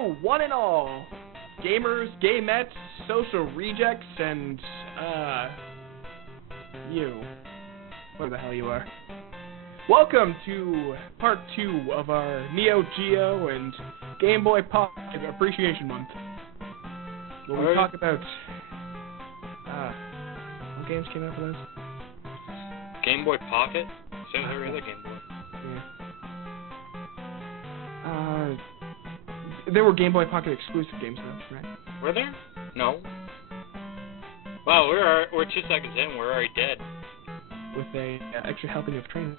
Hello, one and all, gamers, gamettes, social rejects, and, you. Whatever the hell you are. Welcome to part 2 of our Neo Geo and Game Boy Pocket Appreciation Month, where we talk about, what games came out for this? Game Boy Pocket? Same as every other Game Boy. Yeah. There were Game Boy Pocket exclusive games though, right? Were there? No. Wow, we're 2 seconds in, we're already dead. With a extra helping of training.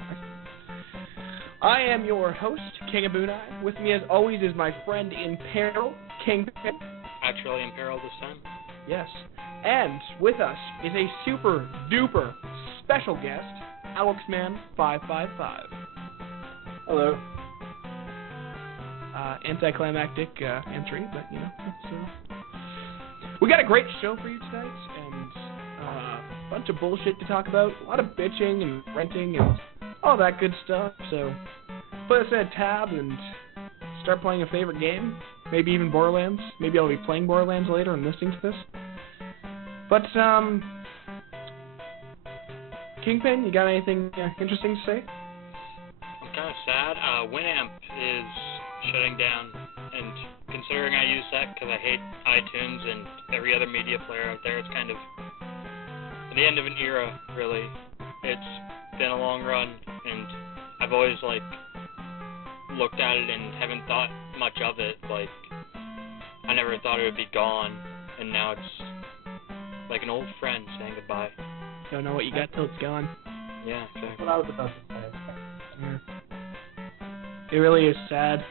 I am your host, King Abunai. With me as always is my friend in peril, Kingpin. Actually in peril this time? Yes. And with us is a super duper special guest, AlexMan555. Hello. Anticlimactic entry, but you know, we got a great show for you tonight, and a bunch of bullshit to talk about, a lot of bitching and renting and all that good stuff, so put us in a tab and start playing a favorite game, maybe even Borderlands. Maybe I'll be playing Borderlands later and listening to this. But, Kingpin, you got anything interesting to say? I'm kind of sad. Winamp is shutting down, and considering I use that because I hate iTunes and every other media player out there, it's kind of the end of an era, really. It's been a long run, and I've always, looked at it and haven't thought much of it. I never thought it would be gone, and now it's like an old friend saying goodbye. Don't know what you got till it's gone. Yeah, exactly. That's what I was about to say. Yeah. It really is sad.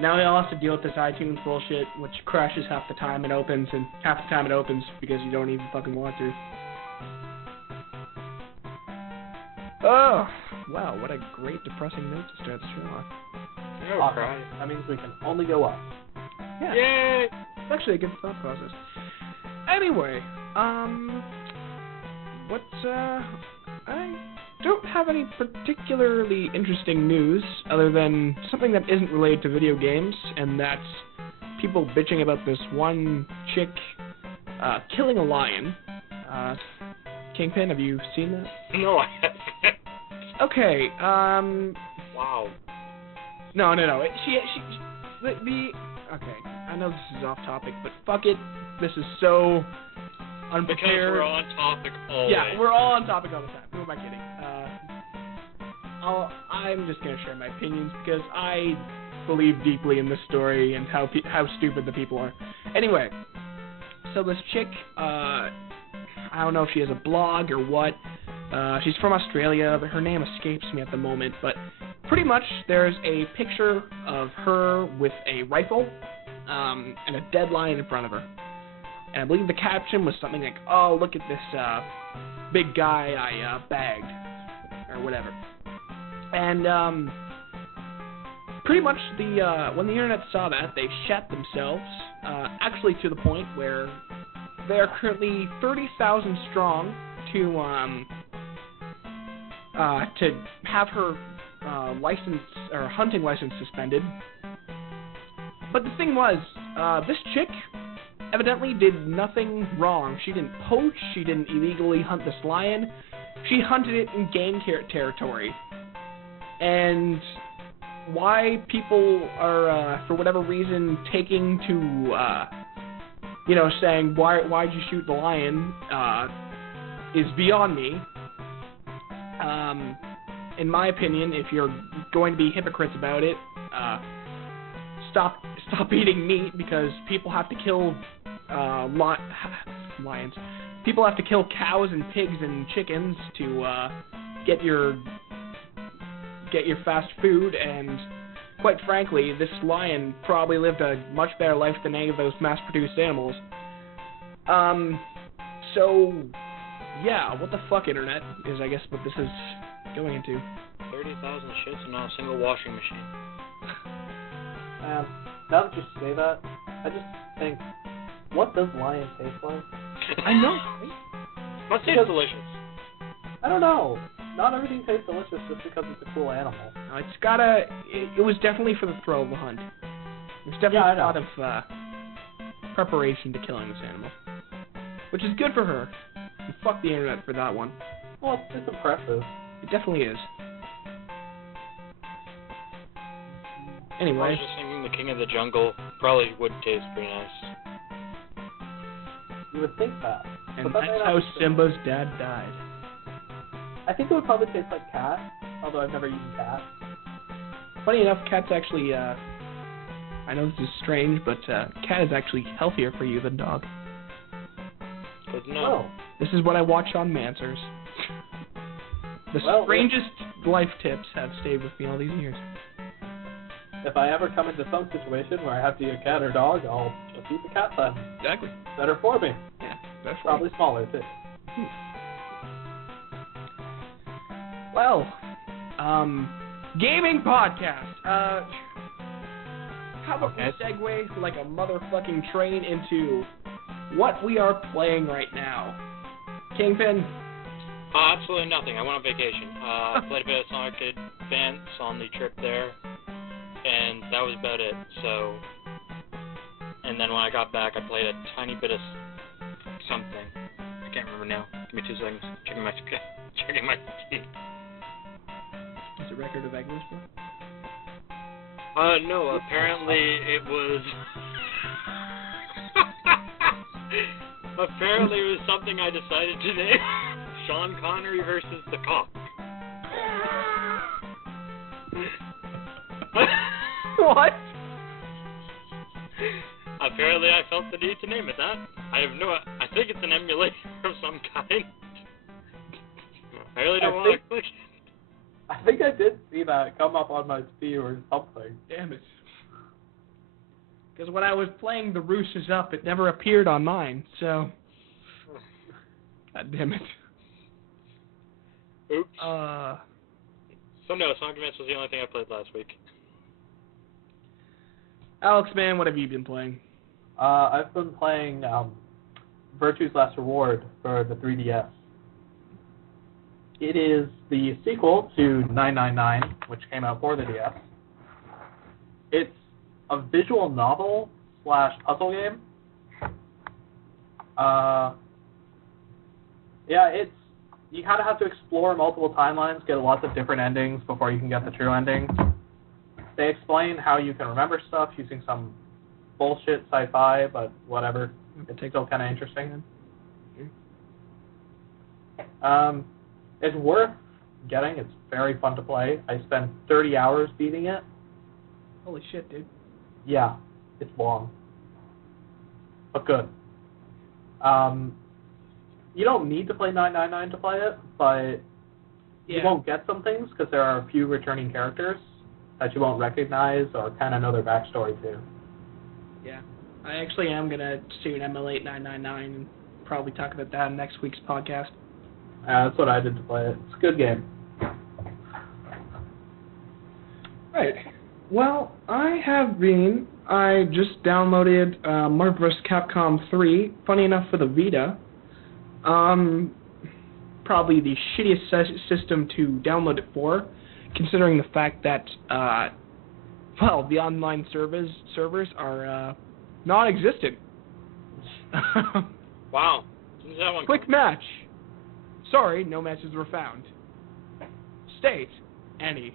Now we all have to deal with this iTunes bullshit, which crashes half the time it opens, and half the time it opens because you don't even fucking want to. Oh, wow, what a great depressing note to start the show on. No, Awesome. cry. That means we can only go up. Yeah. Yay! It's actually a good thought process. Anyway, I don't have any particularly interesting news other than something that isn't related to video games, and that's people bitching about this one chick killing a lion. Kingpin, have you seen that? No, I haven't. Okay, Wow. No. Okay, I know this is off topic, but fuck it. This is so unprepared. Because we're on topic always. Yeah, we're all on topic all the time. Who am I kidding? I'm just gonna share my opinions because I believe deeply in this story and how stupid the people are. Anyway, so this chick, I don't know if she has a blog or what. She's from Australia, but her name escapes me at the moment. But pretty much, there's a picture of her with a rifle and a dead lion in front of her. And I believe the caption was something like, "Oh, look at this big guy I bagged," or whatever. And pretty much when the internet saw that, they shat themselves. Actually, to the point where they are currently 30,000 strong to have her license or hunting license suspended. But the thing was, this chick evidently did nothing wrong. She didn't poach, she didn't illegally hunt this lion, she hunted it in gang territory. And why people are, for whatever reason, taking to, saying, why'd you shoot the lion, is beyond me. In my opinion, if you're going to be hypocrites about it, stop eating meat, because people have to kill lions. People have to kill cows and pigs and chickens to get your fast food, and quite frankly, this lion probably lived a much better life than any of those mass-produced animals. So yeah, what the fuck, internet, is I guess what this is going into. 30,000 shits and not a single washing machine. Now that you say that, I just think, what does lion taste like? I know. Must taste delicious. I don't know. Not everything tastes delicious just because it's a cool animal. It's gotta. It was definitely for the thrill of the hunt. There's definitely a lot of preparation to killing this animal, which is good for her. And fuck the internet for that one. Well, it's impressive. It definitely is. I Anyway. was just thinking the King of the Jungle probably would taste pretty nice. You would think that. And but that that's may how not be true. Simba's dad died. I think it would probably taste like cat, although I've never eaten cat. Funny enough, cat's actually, I know this is strange, but cat is actually healthier for you than dog. Good to know. Oh. This is what I watched on Mansers. The strangest life tips have stayed with me all these years. If I ever come into some situation where I have to eat a cat or dog, I'll just eat the cat then. Exactly. Better for me. Yeah, that's Probably smaller, too. Well, gaming podcast. How about we segue like a motherfucking train into what we are playing right now? Kingpin? Absolutely nothing. I went on vacation. I played a bit of Sonic Advance on the trip there, and that was about it. So, and then when I got back, I played a tiny bit of something. I can't remember now. Give me 2 seconds. Checking my feed. Is it record of Eggers? No. Apparently it was. Apparently it was something I decided to name. Sean Connery versus the Cock. What? Apparently I felt the need to name it that. I think it's an emulator of some kind. I really don't want to click it. I think I did see that come up on my feed or something. Damn it. Because when I was playing The Roost Is Up, it never appeared on mine, so... God damn it. Oops. So no, Sonic Advance was the only thing I played last week. Alex, man, what have you been playing? I've been playing Virtue's Last Reward for the 3DS. It is the sequel to 999, which came out for the DS. It's a visual novel / puzzle game. You kind of have to explore multiple timelines, get lots of different endings before you can get the true ending. They explain how you can remember stuff using some bullshit sci-fi, but whatever. It's still kind of interesting. It's worth getting. It's very fun to play. I spent 30 hours beating it. Holy shit, dude. Yeah, it's long. But good. You don't need to play 999 to play it, but you won't get some things because there are a few returning characters that you won't recognize or kind of know their backstory too. Yeah. I actually am going to soon emulate 999 and probably talk about that in next week's podcast. That's what I did to play it. It's a good game. Right. Well, I just downloaded Marvel vs. Capcom 3, funny enough for the Vita. Probably the shittiest system to download it for, considering the fact that, the online servers are non-existent. Wow. Is that one Quick match. Sorry, no matches were found. State, any.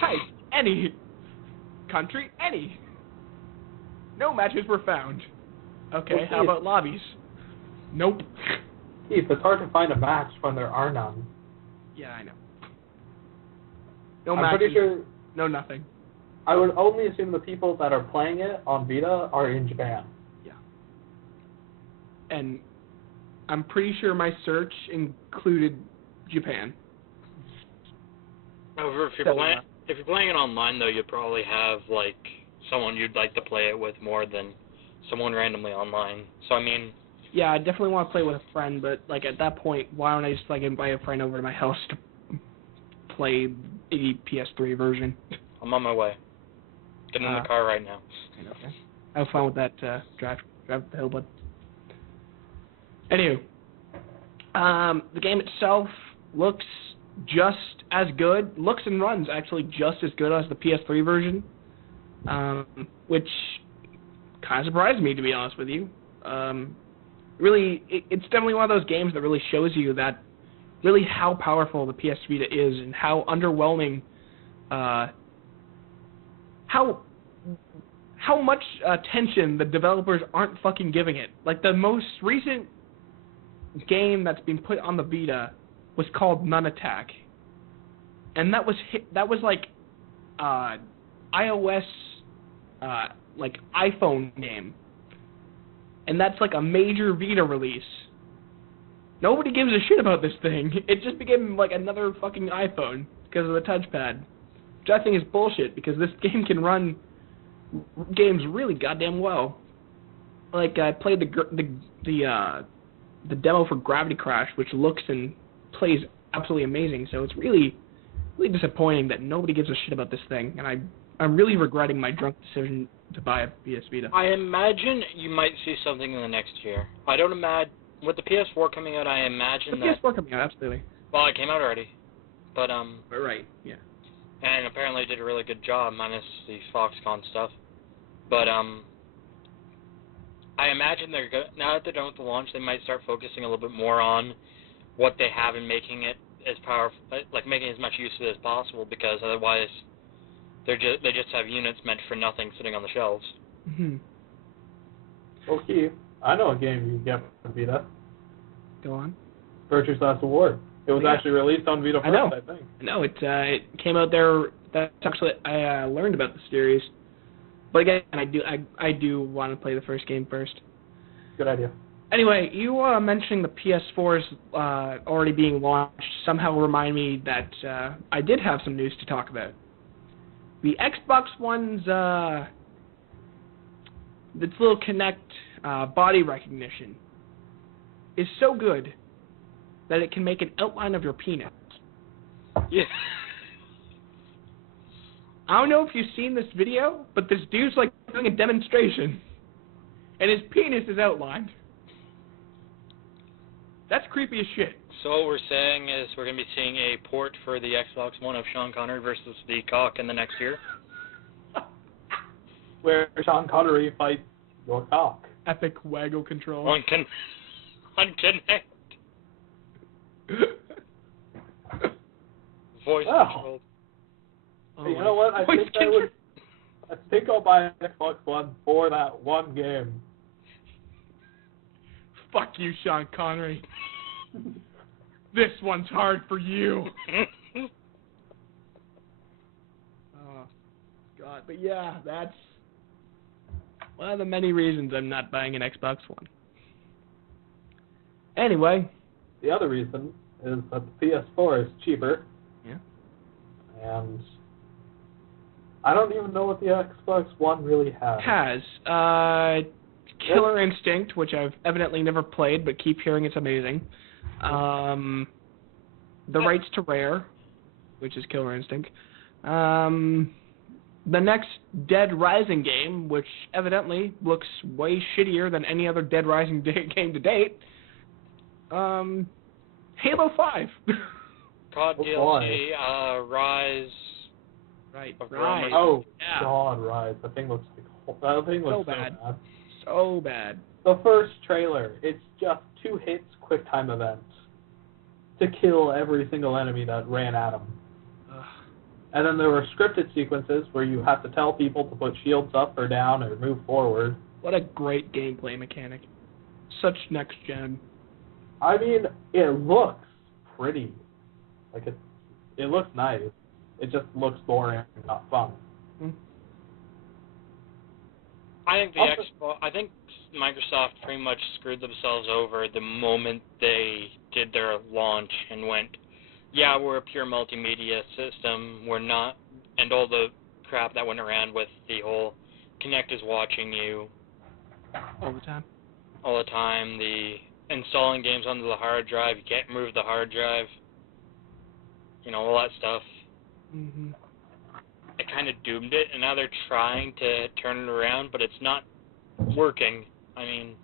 Type, any. Country, any. No matches were found. Okay, Well, how about lobbies? Nope. Keith, it's hard to find a match when there are none. Yeah, I know. No I'm matches. pretty sure. No nothing. I would only assume the people that are playing it on Vita are in Japan. Yeah. And I'm pretty sure my search included Japan. However, if you're playing it online, though, you probably have, someone you'd like to play it with more than someone randomly online. So, I mean... Yeah, I definitely want to play with a friend, but, at that point, why don't I just, invite a friend over to my house to play the PS3 version? I'm on my way. Get in the car right now. Okay. Have fun with that, drive the hill, bud. Anywho, the game itself looks just as good, looks and runs actually just as good as the PS3 version. which kind of surprised me, to be honest with you. Really, it's definitely one of those games that really shows you that really how powerful the PS Vita is and how underwhelming, how much attention the developers aren't fucking giving it. Like, the most recent game that's been put on the Vita was called Nun Attack, and that was like iOS, like iPhone game, and that's like a major Vita release. Nobody gives a shit about this thing. It just became like another fucking iPhone because of the touchpad, which I think is bullshit because this game can run games really goddamn well. Like, I played the demo for Gravity Crash, which looks and plays absolutely amazing. So it's really disappointing that nobody gives a shit about this thing, and I'm really regretting my drunk decision to buy a PS Vita. I imagine you might see something in the next year. I don't imagine with the PS4 coming out. I imagine the PS4 coming out, absolutely. Well, it came out already, but right, yeah. And apparently did a really good job, minus the Foxconn stuff. But I imagine now that they're done with the launch, they might start focusing a little bit more on what they have and making it as powerful, like making as much use of it as possible, because otherwise they just have units meant for nothing sitting on the shelves. Mm-hmm. Okay, I know a game you can get for Vita. Go on. Virtue's Last Award. It was actually released on Vita first, I think. No, it came out there. That's actually I learned about the series. But again, I do want to play the first game first. Good idea. Anyway, you mentioning the PS4's already being launched somehow remind me that I did have some news to talk about. The Xbox One's its little Kinect body recognition is so good that it can make an outline of your penis. Yeah. I don't know if you've seen this video, but this dude's like doing a demonstration, and his penis is outlined. That's creepy as shit. So what we're saying is we're going to be seeing a port for the Xbox One of Sean Connery versus the cock in the next year. Where Sean Connery fights your cock. Epic waggle control. On Kinect. Voice controlled. Oh, you know what? I think I'll buy an Xbox One for that one game. Fuck you, Sean Connery. This one's hard for you. Oh, God. But yeah, that's one of the many reasons I'm not buying an Xbox One. Anyway. The other reason is that the PS4 is cheaper. Yeah. And I don't even know what the Xbox One really has. Killer Instinct, which I've evidently never played, but keep hearing it's amazing. The rights to Rare, which is Killer Instinct. The next Dead Rising game, which evidently looks way shittier than any other Dead Rising game to date. Halo 5. COD DLC, Rise. Right, Rise. Oh, yeah. God, Rise. That thing looks so bad. So bad. The first trailer, it's just 2 hits, quick time event to kill every single enemy that ran at them. Ugh. And then there were scripted sequences where you have to tell people to put shields up or down or move forward. What a great gameplay mechanic. Such next gen. I mean, it looks pretty. Like, it looks nice. It just looks boring and not fun. Hmm. I think Microsoft pretty much screwed themselves over the moment they did their launch and went, yeah, we're a pure multimedia system, we're not, and all the crap that went around with the whole Kinect is watching you All the time. all the time, the installing games onto the hard drive, you can't move the hard drive, you know, all that stuff. Mm-hmm. It kind of doomed it, and now they're trying to turn it around, but it's not working. I mean,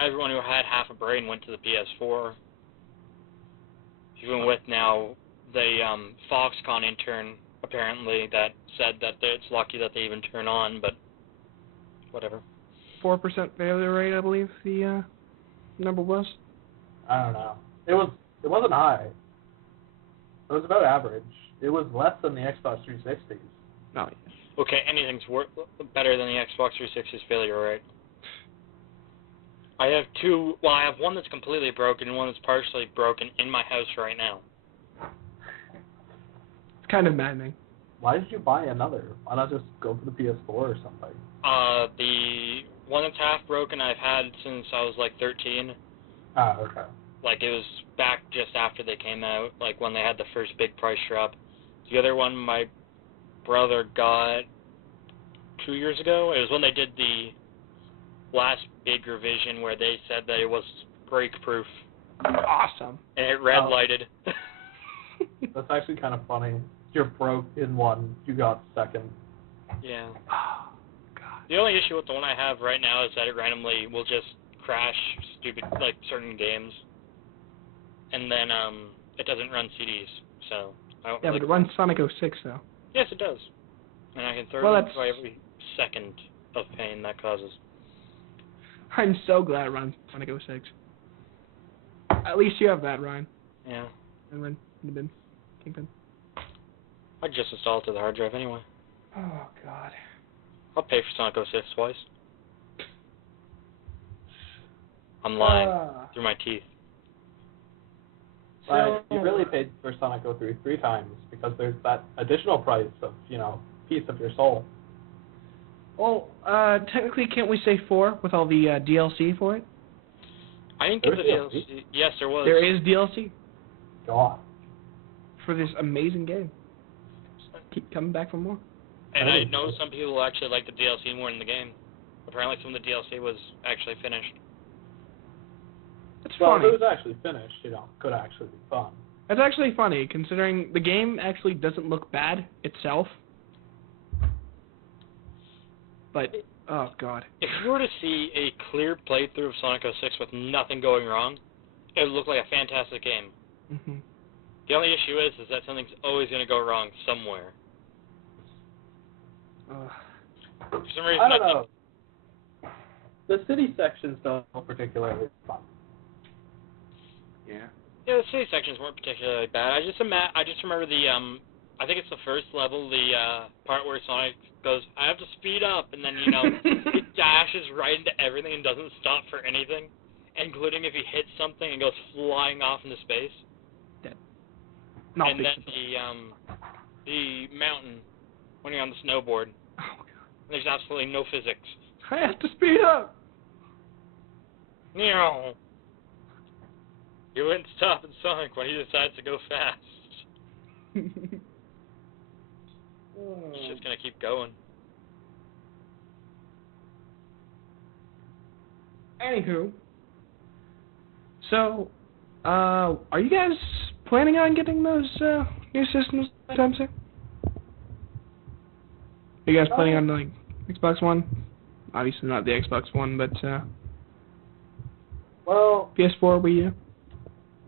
everyone who had half a brain went to the PS4. Even with now the Foxconn intern apparently, that said that it's lucky that they even turn on, but whatever. 4% failure rate, I believe the number was. I don't know. It wasn't high. It was about average. It was less than the Xbox 360's. Oh, yeah. Okay, anything's better than the Xbox 360's failure rate. I have one that's completely broken and one that's partially broken in my house right now. It's kind of maddening. Why did you buy another? Why not just go for the PS4 or something? The one that's half broken I've had since I was like 13. Ah, okay. Like, it was back just after they came out, like when they had the first big price drop. The other one my brother got 2 years ago. It was when they did the last big revision where they said that it was break-proof. Awesome. And it red-lighted. That's actually kind of funny. You're broke in one, you got second. Yeah. Oh, God. The only issue with the one I have right now is that it randomly will just crash stupid, like, certain games. And then, it doesn't run CDs, so... Yeah, but it runs Sonic 06, though. Yes, it does. And I can Well, thoroughly enjoy every second of pain that causes. I'm so glad it runs Sonic 06. At least you have that, Ryan. Yeah. And when the bin, Kingpin. I just installed it to the hard drive anyway. Oh, God. I'll pay for Sonic 06 twice. I'm lying through my teeth. But you really paid for Sonic 03 3 times because there's that additional price of, piece of your soul. Well, technically, can't we say 4 with all the DLC for it? I didn't get the DLC. Yes, there was. There is DLC God. for this amazing game. Keep coming back for more. And I know some people actually like the DLC more than the game. Apparently some of the DLC was actually finished. It's Well, funny. if it was actually finished, could actually be fun. It's actually funny, considering the game actually doesn't look bad itself. But, oh, God. If you were to see a clear playthrough of Sonic 06 with nothing going wrong, it would look like a fantastic game. Mm-hmm. The only issue is that something's always going to go wrong somewhere. For some reason, I don't know. The city sections don't look particularly fun. Yeah. Yeah, the city sections weren't particularly bad. I just remember the I think it's the first level, the part where Sonic goes, I have to speed up, and then it dashes right into everything and doesn't stop for anything, including if he hits something and goes flying off into space. Dead. And then the mountain when you're on the snowboard. Oh, God. There's absolutely no physics. I have to speed up. No. You wouldn't stop in Sonic when he decides to go fast. He's just gonna keep going. Anywho, so, are you guys planning on getting those new systems anytime soon? Are you guys planning on, like, Xbox One? Obviously not the Xbox One, but, Well, PS4, Wii U?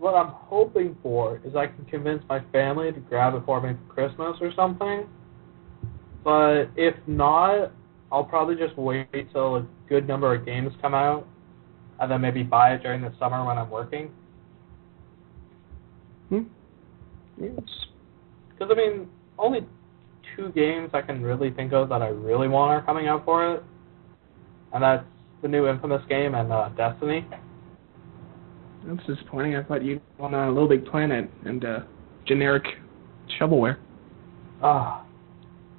what I'm hoping for is I can convince my family to grab it for me for Christmas or something. But if not, I'll probably just wait till a good number of games come out, and then maybe buy it during the summer when I'm working. Yes. Because, only 2 games I can really think of that I really want are coming out for it. And that's the new Infamous game and Destiny. That's disappointing. I thought you'd want a Little Big Planet and generic shovelware.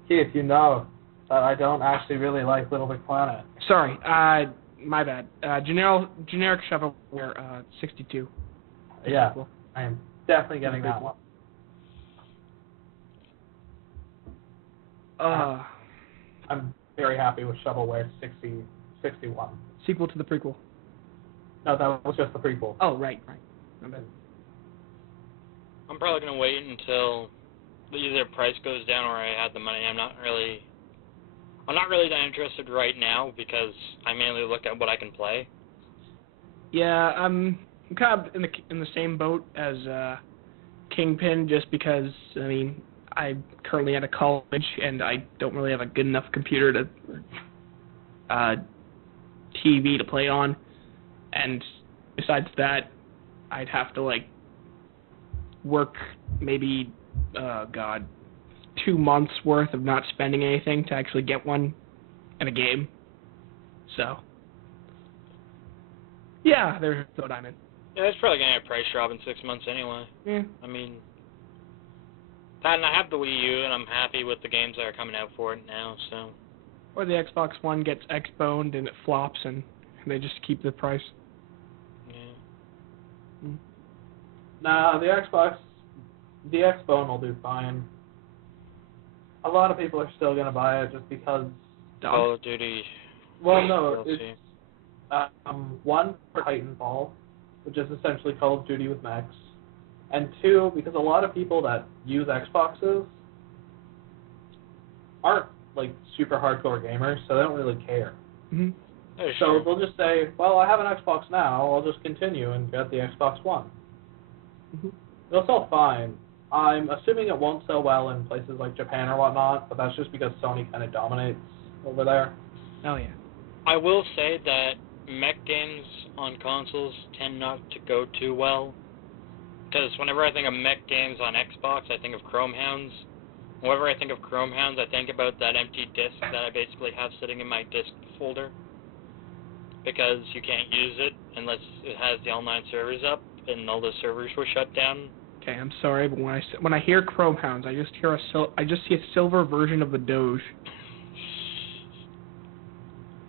Keith, you know that I don't actually really like Little Big Planet. Sorry, my bad. Generic shovelware, 62. Yeah, I am definitely getting that one. I'm very happy with Shovelware 61. Sequel to the prequel. No, that was just the prequel. Oh, right. My bad. I'm probably gonna wait until either price goes down or I have the money. I'm not really that interested right now because I mainly look at what I can play. Yeah, I'm kind of in the same boat as Kingpin, just because I'm currently at a college, and I don't really have a good enough computer to TV to play on. And besides that, I'd have to like work maybe 2 months worth of not spending anything to actually get one in a game. So yeah, there's what I'm in. Yeah, it's probably gonna have a price drop in 6 months anyway. Yeah. I mean, and I have the Wii U, and I'm happy with the games that are coming out for it now. So. Or the Xbox One gets X-boned and it flops, and they just keep the price. Yeah. Nah, the X-Bone will do fine. A lot of people are still gonna buy it just because. Call of Duty. Well, no, DLC. it's one for Titanfall, which is essentially Call of Duty with mechs, and two because a lot of people that use Xboxes aren't like super hardcore gamers, so they don't really care. Mm-hmm. Oh, So sure. they'll just say, "Well, I have an Xbox now. I'll just continue and get the Xbox One." Mm-hmm. It'll sell fine. I'm assuming it won't sell well in places like Japan or whatnot, but that's just because Sony kind of dominates over there. Oh yeah. I will say that mech games on consoles tend not to go too well. Because whenever I think of mech games on Xbox, I think of Chrome Hounds. Whenever I think of Chrome Hounds, I think about that empty disk that I basically have sitting in my disk folder. Because you can't use it unless it has the online servers up, and all the servers were shut down. Okay, I'm sorry, but when I hear Chrome Hounds, I just see a silver version of the Doge.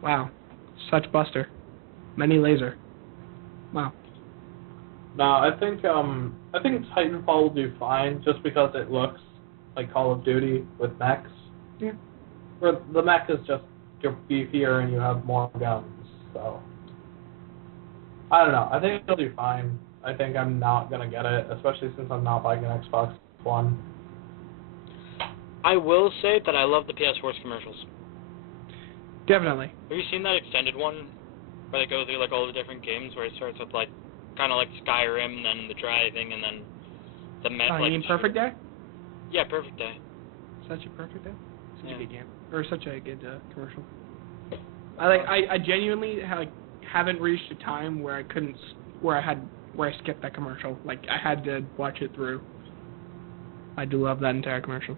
Wow, such buster, many laser. Wow. No, I think Titanfall will do fine just because it looks like Call of Duty with mechs. Yeah. Where the mech is just you're beefier and you have more guns, so I don't know. I think it'll do fine. I think I'm not gonna get it, especially since I'm not buying an Xbox One. I will say that I love the PS4's commercials. Definitely. Have you seen that extended one where they go through like all the different games where it starts with like kind of like Skyrim, and then the driving, and then the You mean Perfect Day? Yeah, Perfect Day. Such a perfect day. Such Yeah. a good game, or such a good commercial. I genuinely haven't reached a time where I skipped that commercial. Like I had to watch it through. I do love that entire commercial.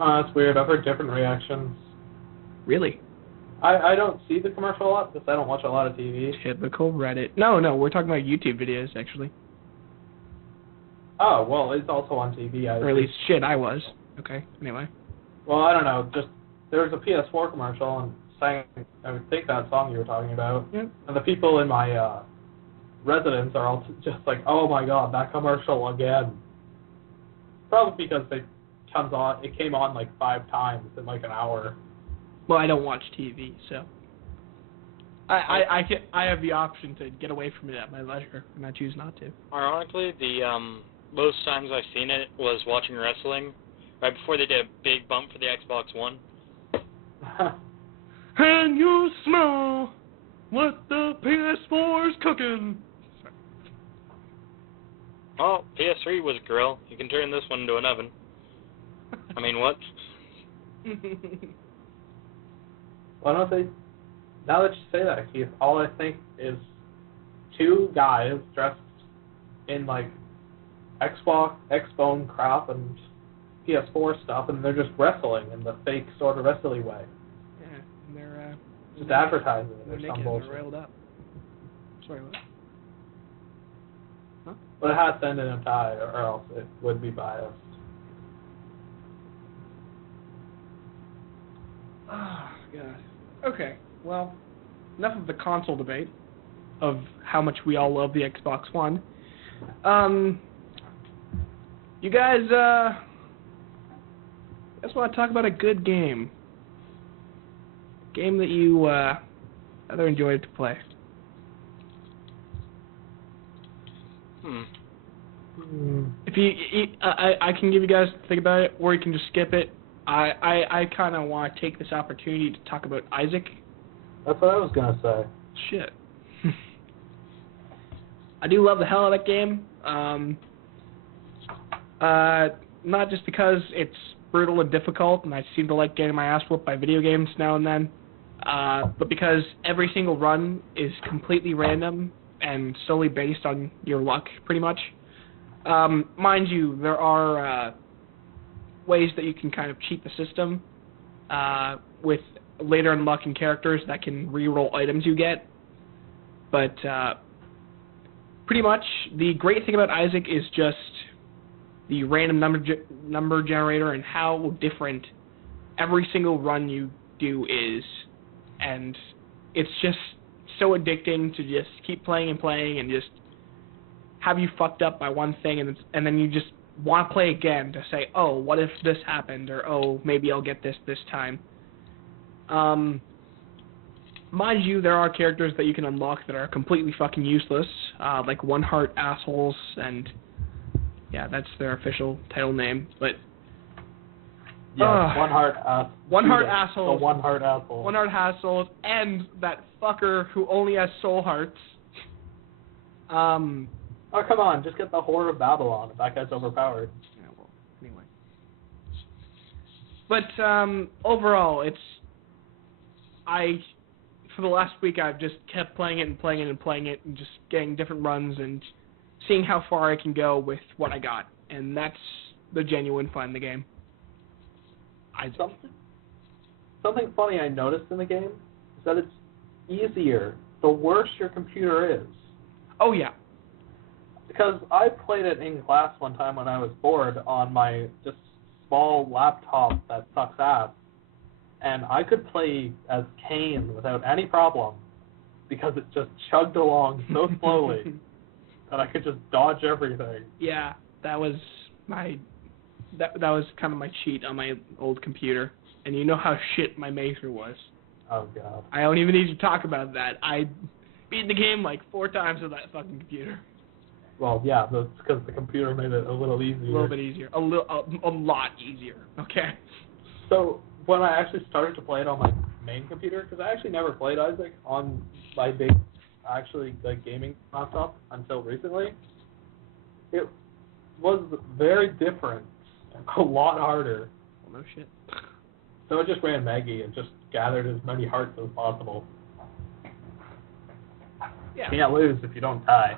It's weird. I've heard different reactions. Really? I don't see the commercial a lot because I don't watch a lot of TV. Typical Reddit. No, we're talking about YouTube videos actually. Oh, well, it's also on TV. Or at least I was. Okay. Anyway. Well, I don't know. Just there was a PS4 commercial and sang. I would think that song you were talking about. Yep. And the people in my residence are all just like, "Oh my God, that commercial again." Probably because it came on like 5 times in like an hour. Well, I don't watch TV, so I have the option to get away from it at my leisure, and I choose not to. Ironically, the most times I've seen it was watching wrestling right before they did a big bump for the Xbox One. Can you smell what the PS4 is cooking? Oh, PS3 was a grill. You can turn this one into an oven. I mean, what? Why don't they? Now that you say that, Keith, all I think is 2 guys dressed in like Xbox, X-Bone crap and PS4 stuff, and they're just wrestling in the fake sort of wrestling way. Yeah, and they're Just advertising it they're or naked some and bullshit. they're railed up. Sorry, what? Huh? But it has to end in a tie, or else it would be biased. Oh, God. Okay, well, enough of the console debate of how much we all love the Xbox One. You guys want to talk about a good game? Game that you rather enjoyed to play? If I can give you guys to think about it, or you can just skip it. I kind of want to take this opportunity to talk about Isaac. That's what I was gonna say. Shit. I do love the hell out of that game. not just because it's brutal and difficult, and I seem to like getting my ass whooped by video games now and then, but because every single run is completely random and solely based on your luck, pretty much. Mind you, there are ways that you can kind of cheat the system with later unlocking characters that can reroll items you get. But pretty much, the great thing about Isaac is just the random number generator and how different every single run you do is. And it's just so addicting to just keep playing and just have you fucked up by one thing, and then you just want to play again to say, oh, what if this happened, or oh, maybe I'll get this time. Mind you, there are characters that you can unlock that are completely fucking useless, like One Heart Assholes, and yeah, that's their official title name, but yeah, One Heart Assholes. The One Heart Asshole. One Heart Assholes, and that fucker who only has soul hearts. Oh, come on, just get the Whore of Babylon. That guy's overpowered. Yeah, well, anyway. But overall, for the last week, I've just kept playing it and just getting different runs and seeing how far I can go with what I got. And that's the genuine fun in the game. Something funny I noticed in the game is that it's easier the worse your computer is. Oh, yeah. Because I played it in class one time when I was bored on my just small laptop that sucks ass, and I could play as Cain without any problem because it just chugged along so slowly that I could just dodge everything. Yeah, that was that was kind of my cheat on my old computer, and you know how shit my Maker was. Oh god. I don't even need to talk about that. I beat the game like 4 times with that fucking computer. Well, yeah, that's because the computer made it a little easier. A little bit easier. A lot easier. Okay. So when I actually started to play it on my main computer, because I actually never played Isaac on my big, gaming laptop until recently, it was very different, a lot harder. Well, no shit. So I just ran Maggie and just gathered as many hearts as possible. Yeah. Can't lose if you don't die.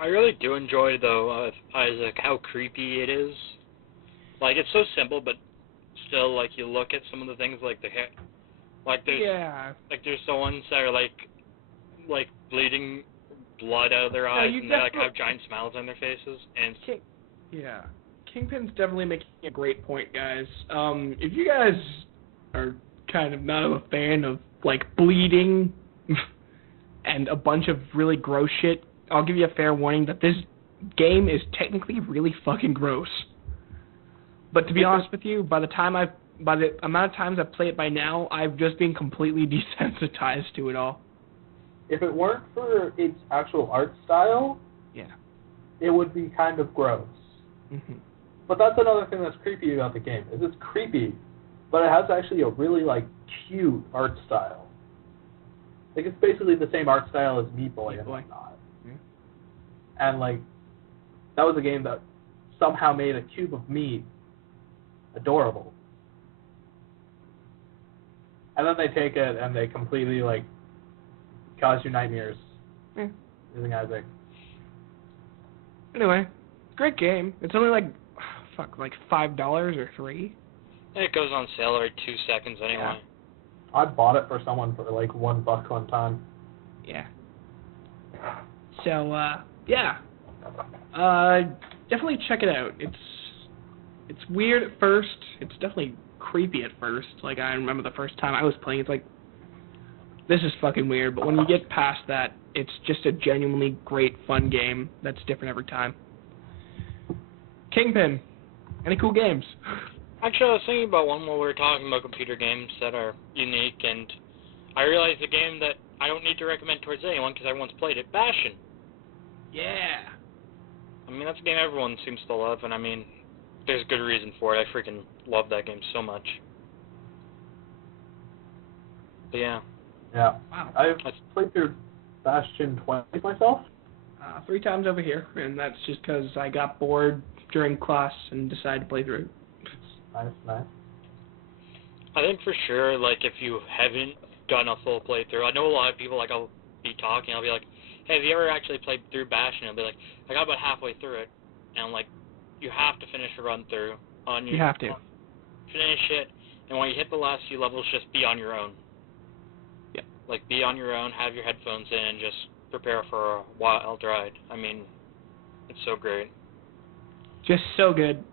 I really do enjoy, though, Isaac, how creepy it is. Like, it's so simple, but still, like, you look at some of the things, like the hair, like there's the ones that are like bleeding blood out of their eyes, and they like have giant smiles on their faces, and Kingpin's definitely making a great point, guys. If you guys are kind of not a fan of like bleeding and a bunch of really gross shit, I'll give you a fair warning that this game is technically really fucking gross. But to be honest with you, by the amount of times I've played it by now, I've just been completely desensitized to it all. If it weren't for its actual art style, it would be kind of gross. Mm-hmm. But that's another thing that's creepy about the game, is it's creepy, but it has actually a really, cute art style. Like, it's basically the same art style as Meat Boy and whatnot. And, that was a game that somehow made a cube of meat adorable. And then they take it and they completely, cause you nightmares using Isaac. Anyway, great game. It's only like $5 or $3. it goes on sale every 2 seconds anyway. Yeah. I bought it for someone for $1 one time. Yeah. So, definitely check it out. It's weird at first. It's definitely creepy at first. Like, I remember the first time I was playing, it's like, this is fucking weird. But when you get past that, it's just a genuinely great, fun game that's different every time. Kingpin, any cool games? Actually, I was thinking about one while we were talking about computer games that are unique, and I realized a game that I don't need to recommend towards anyone because everyone's played it, Bastion. Yeah. I mean, that's a game everyone seems to love, and I mean, there's a good reason for it. I freaking love that game so much. But yeah. Yeah. Wow. I've played through Bastion twice myself. 3 times over here, and that's just because I got bored during class and decide to play through. Nice. I think for sure, like, if you haven't done a full playthrough, I know a lot of people, like, I'll be talking, I'll be like, hey, have you ever actually played through Bastion? I'll be like, I got about halfway through it, and I'm like, you have to finish a run through. You have to. Finish it, and when you hit the last few levels, just be on your own. Yep. Like, be on your own, have your headphones in, and just prepare for a wild ride. I mean, it's so great. Just so good.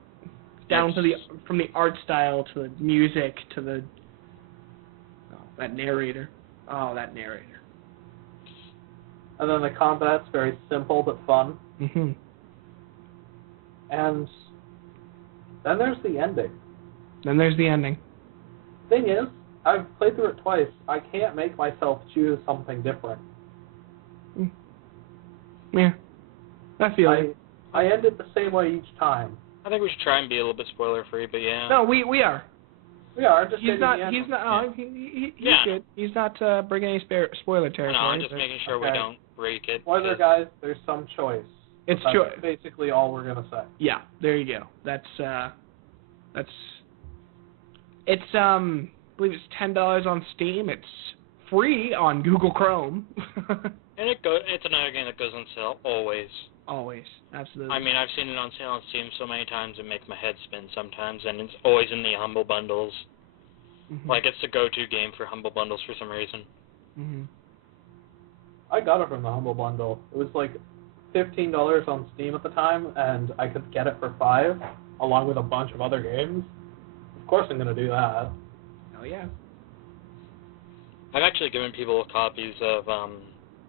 Down to from the art style to the music to the that narrator. Oh, that narrator. And then the combat's very simple but fun. Mm-hmm. And then there's the ending. Thing is, I've played through it twice. I can't make myself choose something different. Yeah. I feel it. I end it the same way each time. I think we should try and be a little bit spoiler-free, but yeah. No, we are. We are. Just he's not. He's good. He's not bringing any spoiler territory. No, I'm just making sure we don't break it. Spoiler, guys. There's some choice. It's That's basically all we're gonna say. Yeah. There you go. It's I believe it's $10 on Steam. It's free on Google Chrome. And it's another game that goes on sale always. Always, absolutely. I mean, I've seen it on sale on Steam so many times it makes my head spin sometimes, and it's always in the Humble Bundles. Mm-hmm. Like, it's the go-to game for Humble Bundles for some reason. Mm-hmm. I got it from the Humble Bundle. It was like $15 on Steam at the time, and I could get it for $5, along with a bunch of other games. Of course I'm going to do that. Oh, yeah. I've actually given people copies of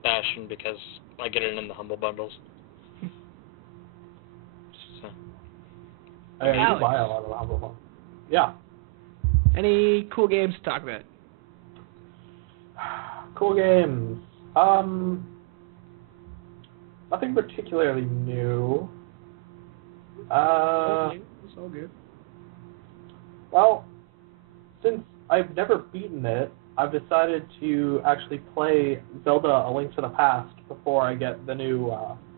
Bastion because I get it in the Humble Bundles. So. I do buy a lot of the Humble Bundles. Yeah. Any cool games to talk about? Cool games. Nothing particularly new. It's all good. Well, since I've never beaten it, I've decided to actually play Zelda A Link to the Past before I get the new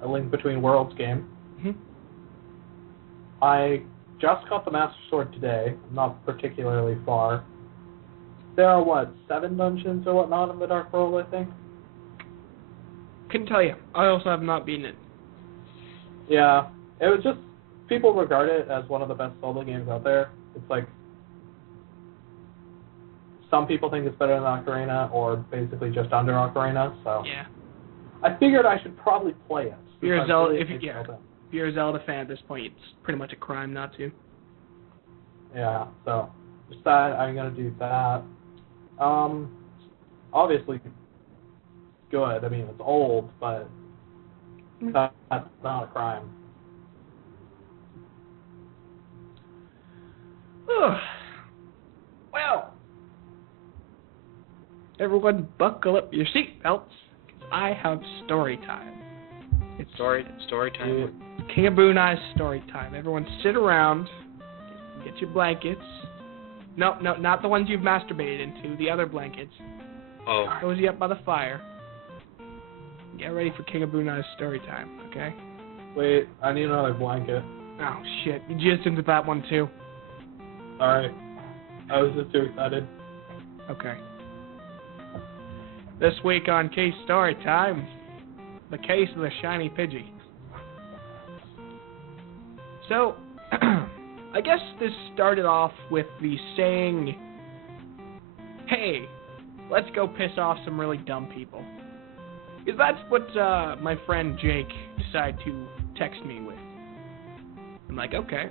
A Link Between Worlds game. Mm-hmm. I just got the Master Sword today. I'm not particularly far. There are, 7 dungeons or whatnot in the Dark World, I think? Couldn't tell you. I also have not beaten it. Yeah. It was just, people regard it as one of the best Zelda games out there. It's like, some people think it's better than Ocarina, or basically just under Ocarina, so. Yeah. I figured I should probably play it. If you're a Zelda fan at this point, it's pretty much a crime not to. Yeah, so decided I'm gonna do that. Obviously good. I mean, it's old, but that's not a crime. Well, everyone buckle up your seatbelts, because I have story time. It's story time. King of Brunei's story time. Everyone sit around, get your blankets. No, not the ones you've masturbated into, the other blankets. Oh. Cozy up by the fire. Get ready for King of Brunei's story time, okay? Wait, I need another blanket. Oh, shit. You jizzed into that one, too. Sorry. I was just too excited. Okay. This week on Case Story Time, the case of the shiny Pidgey. So, I guess this started off with the saying, hey, let's go piss off some really dumb people. Because that's what my friend Jake decided to text me with. I'm like, okay,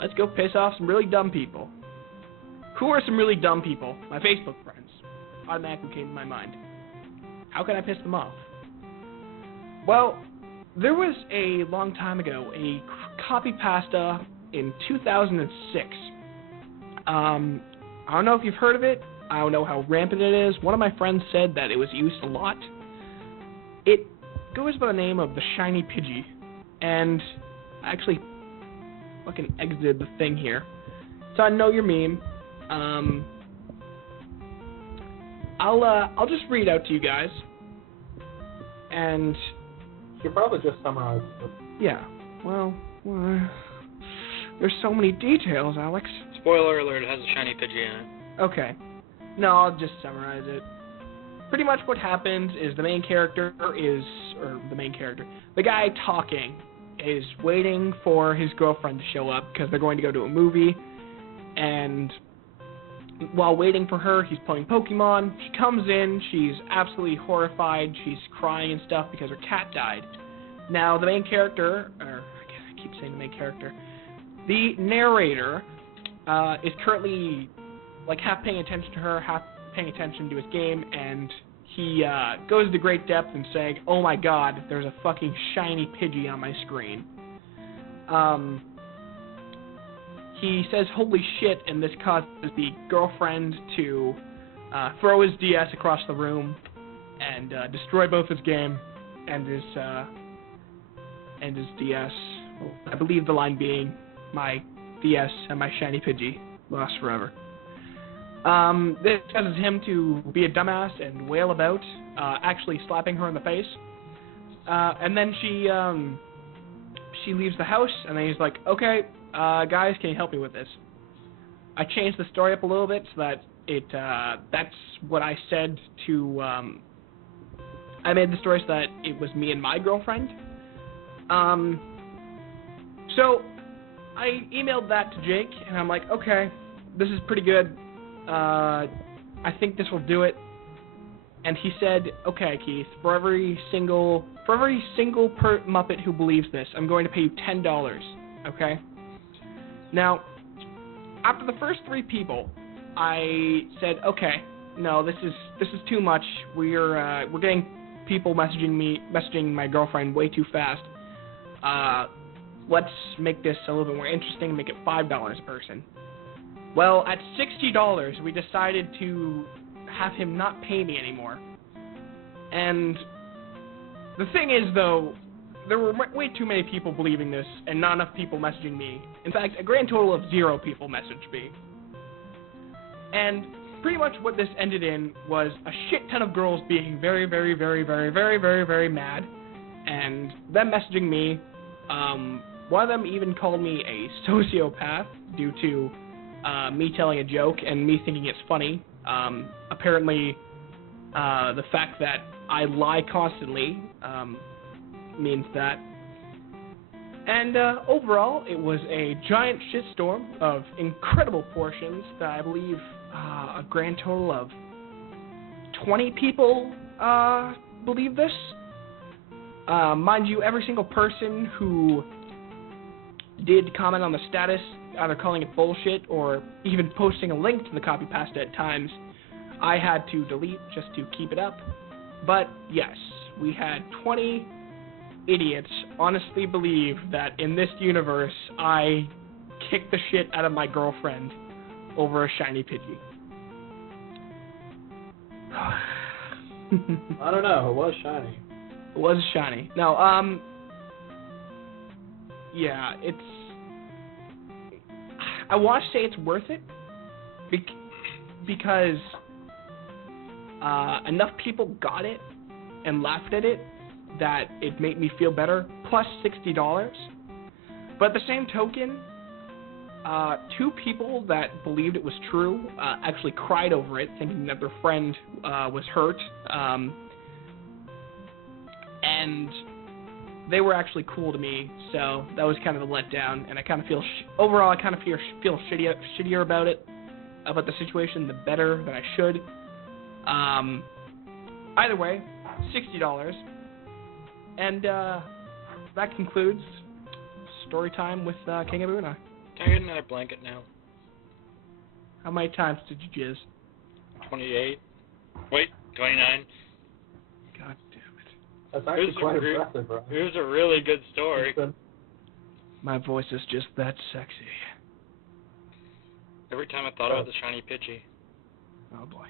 let's go piss off some really dumb people. Who are some really dumb people? My Facebook friends. Automatically came to my mind. How can I piss them off? Well, there was a long time ago a copy pasta in 2006. I don't know if you've heard of it. I don't know how rampant it is. One of my friends said that it was used a lot. It goes by the name of the Shiny Pidgey, and I actually fucking exited the thing here. So I know your meme. I'll just read out to you guys, and You should probably just summarize it. yeah, well, Well, there's so many details, Alex. Spoiler alert, it has a shiny Pidgey in it. Okay. No, I'll just summarize it. Pretty much what happens is the guy talking is waiting for his girlfriend to show up because they're going to go to a movie, and while waiting for her, he's playing Pokemon. She comes in, she's absolutely horrified, she's crying and stuff because her cat died. Now, the main character, or I keep saying the main character, the narrator is currently like half paying attention to her, half paying attention to his game, and he goes to great depth and saying, "Oh my god, there's a fucking shiny Pidgey on my screen." He says, "Holy shit," and this causes the girlfriend to throw his DS across the room and destroy both his game and his DS. Well, I believe the line being, "My DS and my shiny Pidgey lost forever." This causes him to be a dumbass and wail about, actually slapping her in the face. And then she leaves the house, and then he's like, "Okay, guys, can you help me with this?" I changed the story up a little bit so that that's what I said to, I made the story so that it was me and my girlfriend. So I emailed that to Jake, and I'm like, okay, this is pretty good. I think this will do it. And he said, "Okay, Keith, for every single Muppet who believes this, I'm going to pay you $10. Okay?" Now, after the first 3 people, I said, "Okay, no, this is too much. We're getting people messaging my girlfriend way too fast. Let's make this a little bit more interesting and make it $5 a person." Well, at $60, we decided to have him not pay me anymore. And the thing is, though, there were way too many people believing this and not enough people messaging me. In fact, a grand total of 0 people messaged me. And pretty much what this ended in was a shit ton of girls being very, very, very, very, very, very, very mad, and them messaging me. One of them even called me a sociopath due to me telling a joke and me thinking it's funny. Apparently, the fact that I lie constantly means that. And overall, it was a giant shitstorm of incredible portions that I believe a grand total of 20 people believe this. Mind you, every single person who did comment on the status, either calling it bullshit or even posting a link to the copy pasta at times, I had to delete just to keep it up. But yes, we had 20 idiots honestly believe that in this universe I kicked the shit out of my girlfriend over a shiny Pidgey. I don't know, it was shiny. It was shiny. No, yeah, I want to say it's worth it because enough people got it and laughed at it that it made me feel better, plus $60. But at the same token, 2 people that believed it was true actually cried over it, thinking that their friend was hurt. And they were actually cool to me, so that was kind of a letdown. And I kind of feel, overall, I kind of feel shittier about it, about the situation, the better than I should. Either way, $60. And that concludes story time with King Abuna. Can I get another blanket now? How many times did you jizz? 28. Wait, 29. God damn it. That's actually quite impressive, bro. It was a really good story. My voice is just that sexy. Every time I thought about the shiny Pidgey. Oh boy.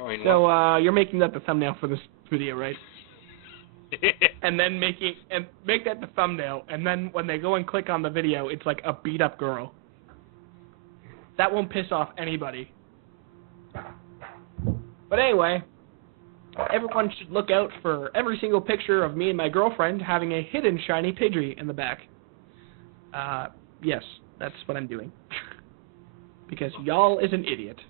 Oh, so you're making that the thumbnail for this video, right? And then make that the thumbnail, and then when they go and click on the video, it's like a beat up girl. That won't piss off anybody. But anyway, everyone should look out for every single picture of me and my girlfriend having a hidden shiny Pidgey in the back. Yes, that's what I'm doing. Because y'all is an idiot.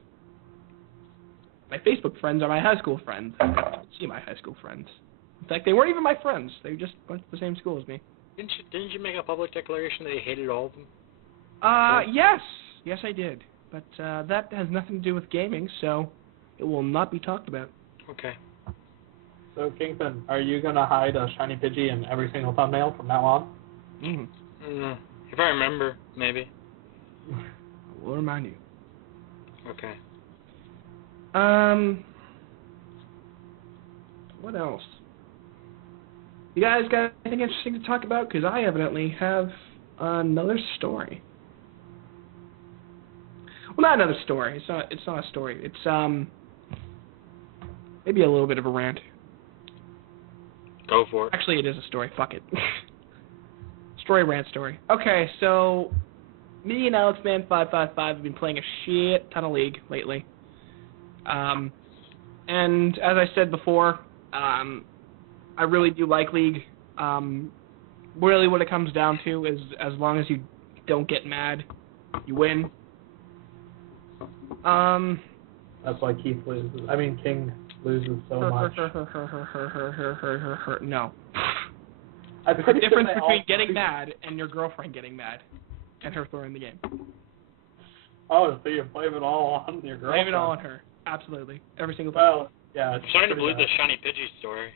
My Facebook friends are my high school friends. I don't see my high school friends. In fact, they weren't even my friends. They just went to the same school as me. Didn't you make a public declaration that you hated all of them? Yes. Yes, I did. But that has nothing to do with gaming, so it will not be talked about. Okay. So, Kingpin, are you going to hide a shiny Pidgey in every single thumbnail from now on? If I remember, maybe. I will remind you. Okay. What else? You guys got anything interesting to talk about? Because I evidently have another story. Well, not another story. It's not a story. It's maybe a little bit of a rant. Go for it. Actually, it is a story. Fuck it. Story rant story. Okay, so me and AlexMan555 have been playing a shit ton of League lately. And as I said before, I really do like League. Really what it comes down to is as long as you don't get mad, you win. That's why King loses so much. No. I'm There's a pretty sure difference they between all- getting mad and your girlfriend getting mad and her throwing the game. Oh, so you blame it all on your girlfriend? Blame it all on her. Absolutely. Every single time. Well, yeah. I'm starting to believe the shiny Pidgey story.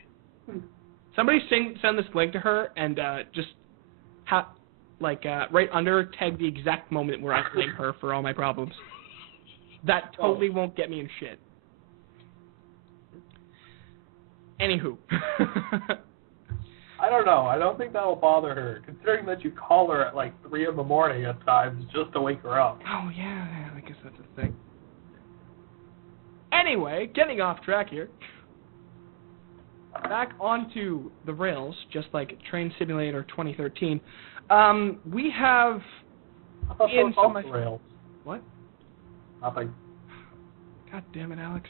Somebody send this link to her and just right under tag the exact moment where I blame her for all my problems. That totally won't get me in shit. Anywho. I don't know. I don't think that will bother her, considering that you call her at like 3 in the morning at times just to wake her up. Oh, yeah, I guess that's a thing. Anyway, getting off track here. Back onto the rails, just like Train Simulator 2013. We have I thought in that was some off the rails. What? Nothing. God damn it, Alex.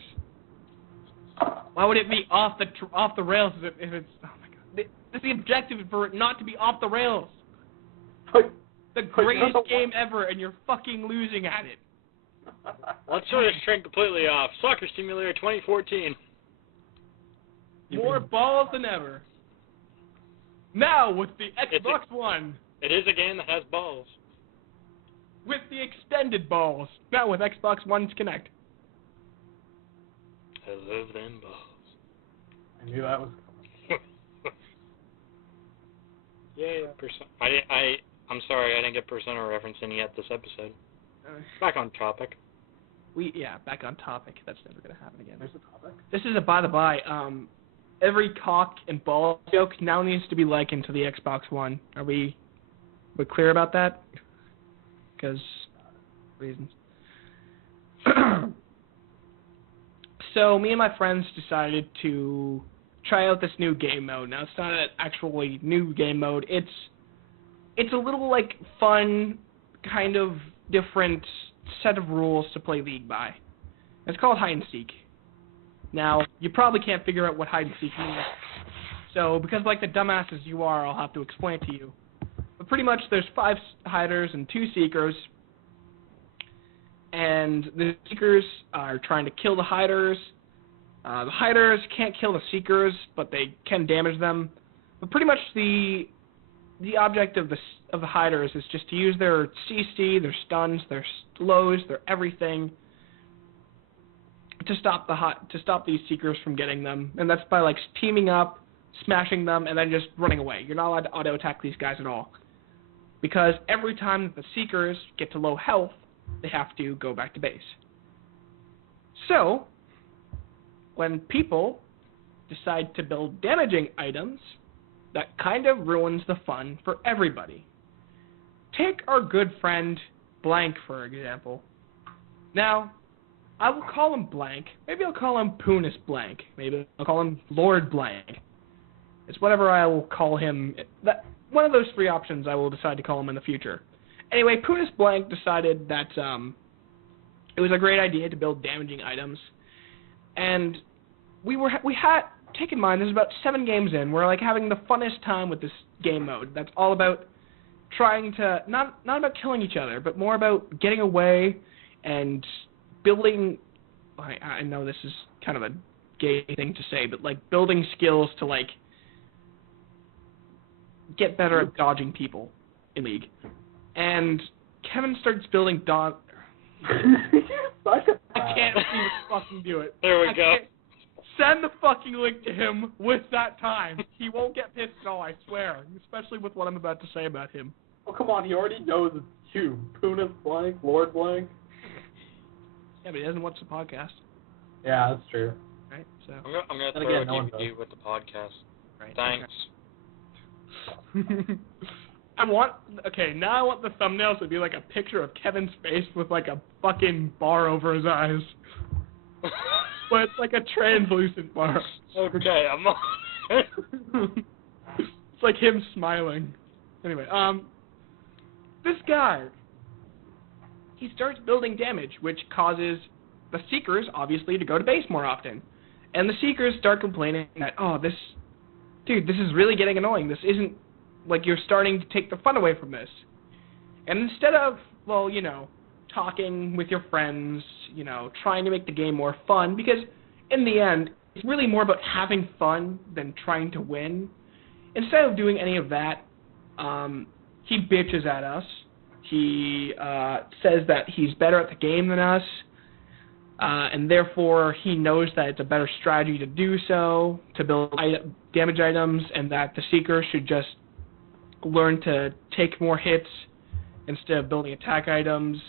Why would it be off the rails if it's... Oh, my God. That's the objective for it not to be off the rails. The greatest game ever, and you're fucking losing at it. Let's turn this train completely off. Soccer Simulator 2014. More balls than ever. Now with the Xbox One. It is a game that has balls. With the extended balls. Now with Xbox One's Kinect. I love them balls. I knew that was coming. Yay, I'm sorry, I didn't get Persona reference in yet this episode. Back on topic. Back on topic. That's never gonna happen again. There's a topic. This is a by the by. Every cock and ball joke now needs to be likened to the Xbox One. Are we clear about that? Because reasons. So me and my friends decided to try out this new game mode. Now it's not an actually new game mode. It's a little like fun, kind of different set of rules to play League by. It's called hide and seek. Now you probably can't figure out what hide and seek means. So because like the dumbasses you are, I'll have to explain it to you. But pretty much there's 5 hiders and 2 seekers. And the seekers are trying to kill the hiders. The hiders can't kill the seekers, but they can damage them. But pretty much the object of the hiders is just to use their CC, their stuns, their slows, their everything to stop these seekers from getting them. And that's by like teaming up, smashing them, and then just running away. You're not allowed to auto attack these guys at all, because every time that the seekers get to low health, they have to go back to base. So, when people decide to build damaging items, that kind of ruins the fun for everybody. Take our good friend Blank, for example. Now, I will call him Blank. Maybe I'll call him Poonis Blank. Maybe I'll call him Lord Blank. It's whatever I will call him. One of those 3 options I will decide to call him in the future. Anyway, Poonis Blank decided that it was a great idea to build damaging items, and we had take in mind, there's about 7 games in. We're like having the funnest time with this game mode. That's all about trying to not about killing each other, but more about getting away and building. I know this is kind of a gay thing to say, but like building skills to like get better at dodging people in League. And Kevin starts building I can't even fucking do it. There we go. Send the fucking link to him with that time. He won't get pissed at all, I swear. Especially with what I'm about to say about him. Oh, come on, he already knows it's you. Poonis blank, Lord blank. Yeah, but he doesn't watch the podcast. Yeah, that's true. Right, so. I'm gonna Then throw again, no one a DVD does. with the podcast. Right. Thanks. Okay. Now I want the thumbnails to be like a picture of Kevin's face with like a fucking bar over his eyes. But it's like a translucent bar. Okay, I'm on. It's like him smiling. Anyway, this guy, he starts building damage, which causes the Seekers, obviously, to go to base more often. And the Seekers start complaining that, this is really getting annoying. This isn't, like, you're starting to take the fun away from this. And instead of, talking with your friends, trying to make the game more fun, because in the end, it's really more about having fun than trying to win. Instead of doing any of that, he bitches at us. He says that he's better at the game than us, and therefore he knows that it's a better strategy to do so, to build damage items, and that the Seeker should just learn to take more hits instead of building attack items.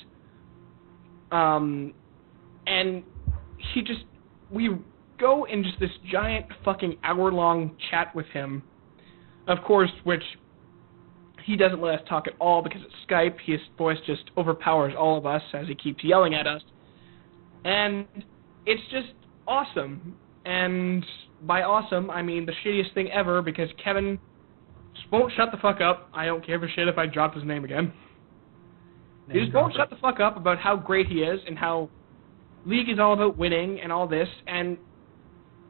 And we go in just this giant fucking hour-long chat with him, of course, which he doesn't let us talk at all because it's Skype. His voice just overpowers all of us as he keeps yelling at us. And it's just awesome. And by awesome, I mean the shittiest thing ever, because Kevin just won't shut the fuck up. I don't give a shit if I dropped his name again. He just won't shut the fuck up about how great he is and how League is all about winning and all this. And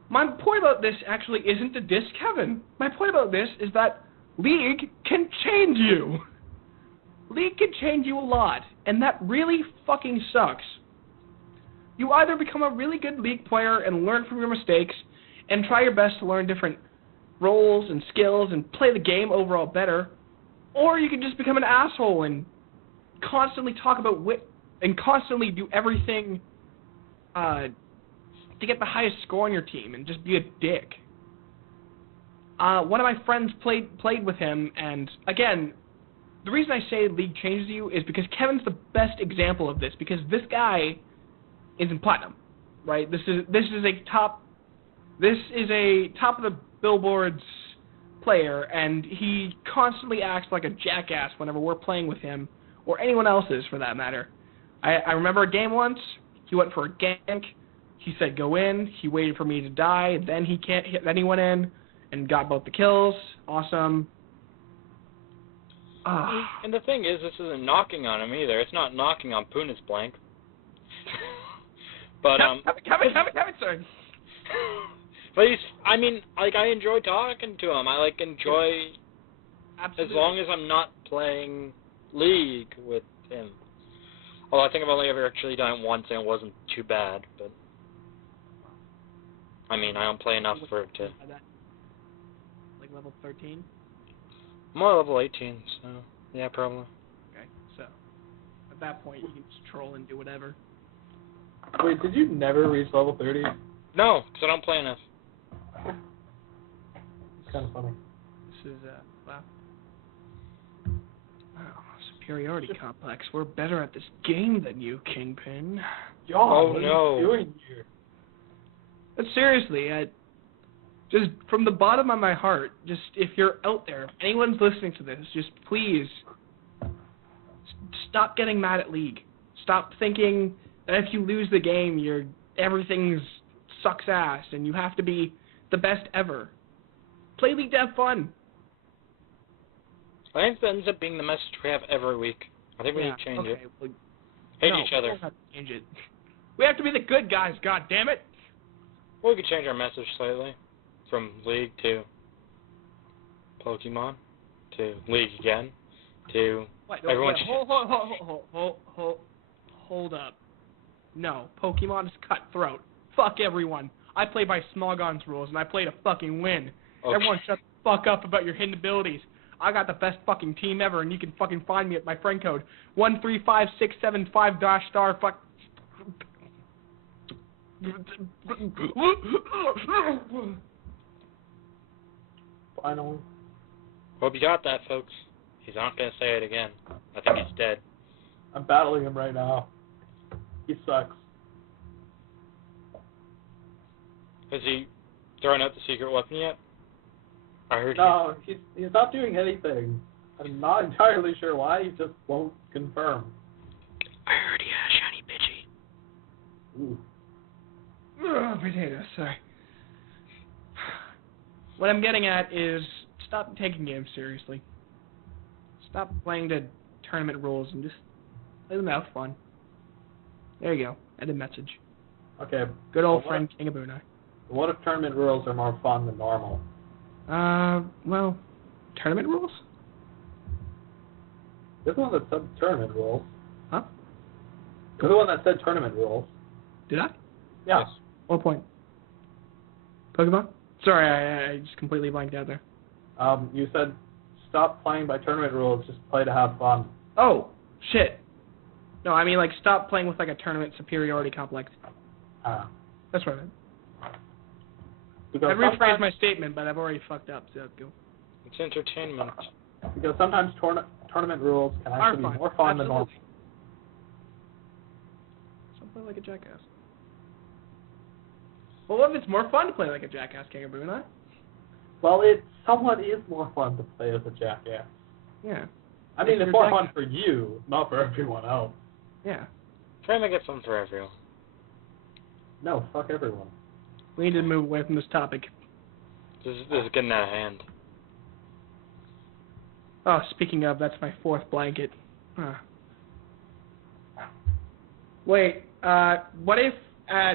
my point about this actually isn't to diss Kevin. My point about this is that League can change you. League can change you a lot, and that really fucking sucks. You either become a really good League player and learn from your mistakes and try your best to learn different roles and skills and play the game overall better, or you can just become an asshole and constantly talk about and constantly do everything to get the highest score on your team and just be a dick. One of my friends played with him, and again, the reason I say League changes you is because Kevin's the best example of this, because this guy is in Platinum, right? This is a top of the billboards player, and he constantly acts like a jackass whenever we're playing with him, or anyone else's for that matter. I remember a game once, he went for a gank, he said go in, he waited for me to die, then he went in and got both the kills. Awesome. And the thing is, this isn't knocking on him either. It's not knocking on Poonis blank. But Kevin, sorry. But I enjoy talking to him. I enjoy Absolutely. as long as I'm not playing League with him. Although I think I've only ever actually done it once and it wasn't too bad, but I don't play enough for it to. Like level 13? I'm on level 18, so yeah, probably. Okay, so at that point you can just troll and do whatever. Wait, did you never reach level 30? No, because I don't play enough. It's kind of funny. This is, wow. Superiority complex. We're better at this game than you, Kingpin. What no. are you doing here? But seriously, just from the bottom of my heart, just if you're out there, if anyone's listening to this, just please stop getting mad at League. Stop thinking that if you lose the game, everything sucks ass and you have to be the best ever. Play League to have fun. I think that ends up being the message we have every week. I think we need to change it. Well, Hate each other. We don't have to change it. We have to be the good guys, God damn it. Well, we could change our message slightly. From League to Pokemon to League again 2. Wait, Everyone hold up. No, Pokemon is cutthroat. Fuck everyone. I play by Smogon's rules, and I play to fucking win. Okay. Everyone shut the fuck up about your hidden abilities. I got the best fucking team ever, and you can fucking find me at my friend code 135675 ***. Finally. Hope you got that, folks. He's not going to say it again. I think he's dead. I'm battling him right now. He sucks. Has he thrown out the secret weapon yet? I heard No, he's not doing anything. I'm not entirely sure why. He just won't confirm. I heard he had a shiny Pidgey. Ooh. Oh, potatoes, sorry. What I'm getting at is stop taking games seriously. Stop playing the tournament rules and just play them out fun. There you go. End of message. Okay. Good old Well, friend King of Bunai. What if tournament rules are more fun than normal? Well, tournament rules? You're the one that said tournament rules. Huh? You're the one that said tournament rules. Did I? Yeah. Yes. What point? Pokemon? Sorry, I just completely blanked out there. You said stop playing by tournament rules, just play to have fun. Oh, shit. No, I mean, like, stop playing with, like, a tournament superiority complex. That's what I meant. I'd rephrase my statement, but I've already fucked up, so go. It's entertainment. Because sometimes tournament rules can actually be more fun than normal. So play like a jackass. Well, what if it's more fun to play like a jackass, King of Bunai? Well, it somewhat is more fun to play as a jackass. Yeah. I mean, it's more fun for you, not for everyone else. Yeah. Trying to get something for everyone. No, fuck everyone. We need to move away from this topic. This is getting out of hand. Oh, speaking of, that's my fourth blanket. Wait, what if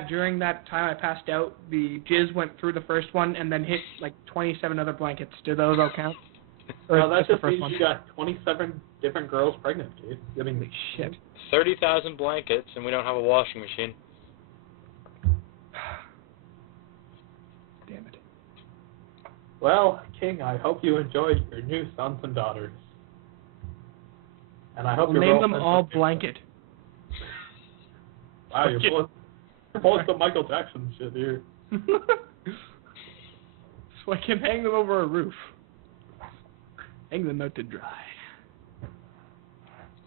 during that time I passed out, the jizz went through the first one and then hit like 27 other blankets? Do those all count? Or No, that just the first means one? you got 27 different girls pregnant, dude. I mean, Holy shit. 30,000 blankets, and we don't have a washing machine. Damn it. well, King, I hope you enjoyed your new sons and daughters. And I hope We'll your name them girlfriends all are- blanket. Wow, you're pulling some Michael Jackson shit here. So I can hang them over a roof. Hang them out to dry.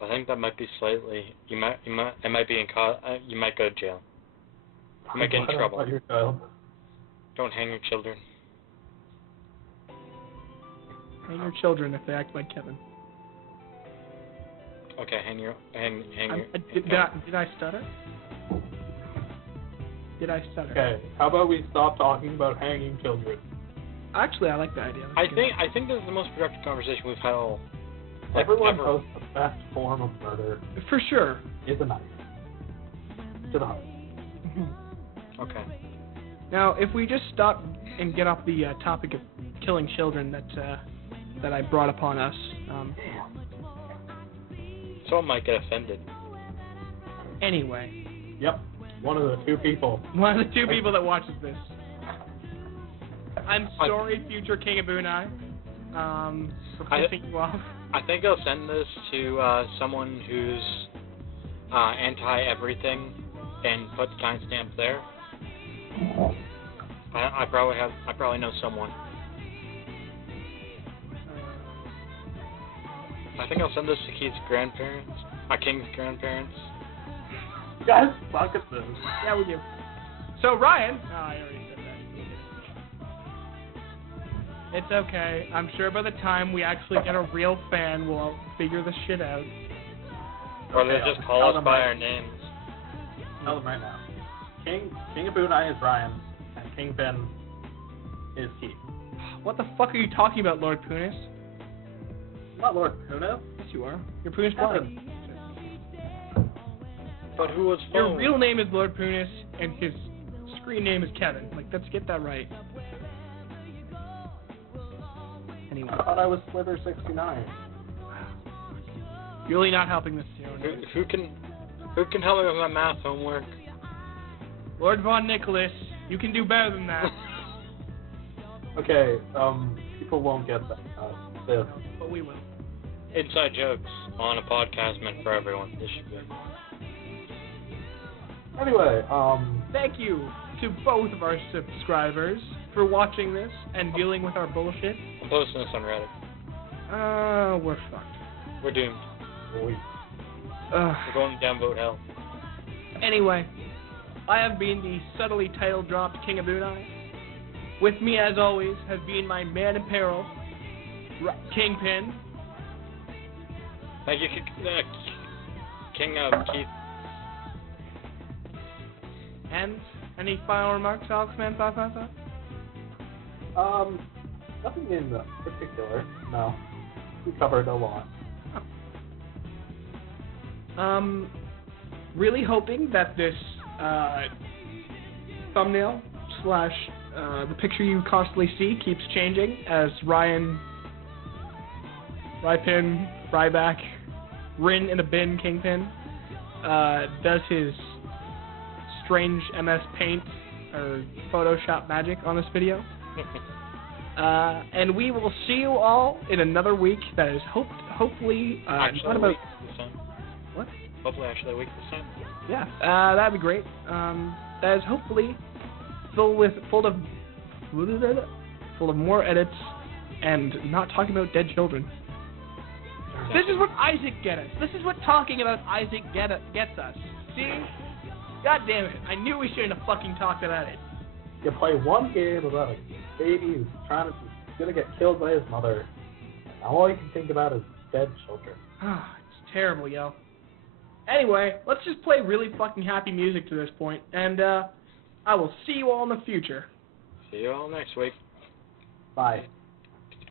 I think that might be slightly. You might be you might go to jail. You might get in trouble. About your child. Don't hang your children. Hang your children if they act like Kevin. Okay, hang your. Did I stutter? Did I stutter? Okay, how about we stop talking about hanging children? Actually, I like the idea. I think this is the most productive conversation we've had all. Everyone ever. knows the best form of murder For sure. is a knife. To the heart. Okay. Now, if we just stop and get off the topic of killing children that I brought upon us. Someone might get offended. Anyway. Yep, one of the two people. One of the two people that watches this. I'm sorry, future King of Bunai, for pissing you off. I think I'll send this to someone who's anti-everything and put the timestamp there. I probably know someone. I think I'll send this to King's grandparents. You guys suck at this. Yeah, we do. So, Ryan. Oh, I already said that. It's okay. I'm sure by the time we actually get a real fan, we'll figure this shit out. Or they'll just call us by our names. Tell them right now. King of Bunai is Ryan, and Kingpin is Keith. What the fuck are you talking about, Lord Poonis? Not Lord Poonis. Yes, you are. You're Poonis Blind. But who was Your phone? real name is Lord Poonis, and his screen name is Kevin. Like, let's get that right. Anyway. I thought I was Sliver69. Really not helping this too. Who can help me with my math homework? Lord Von Nicholas, you can do better than that. Okay, people won't get that. But we will. Inside jokes on a podcast meant for everyone. This should be. Anyway, Thank you to both of our subscribers for watching this and dealing with our bullshit. I'm posting this on Reddit. We're fucked. We're doomed. We're going down vote hell. Anyway, I have been the subtly title dropped King of Bunai. With me, as always, has been my man in peril, Kingpin. Thank you, King Keith. And any final remarks, Alex Man? Nothing in particular. No, we covered a lot. Really hoping that this thumbnail / the picture you constantly see keeps changing as Ryback, Rin in a bin, Kingpin, does his strange MS Paint or Photoshop magic on this video. And we will see you all in another week that is hopefully not about... What? Hopefully actually a week this time. Yeah, that'd be great. That is hopefully full of more edits and not talking about dead children. This is what Isaac gets us. This is what talking about Isaac gets us. See? God damn it. I knew we shouldn't have fucking talked about it. You play one game about a baby who's gonna get killed by his mother. And all you can think about is dead children. It's terrible, yo. Anyway, let's just play really fucking happy music to this point, and I will see you all in the future. See you all next week. Bye.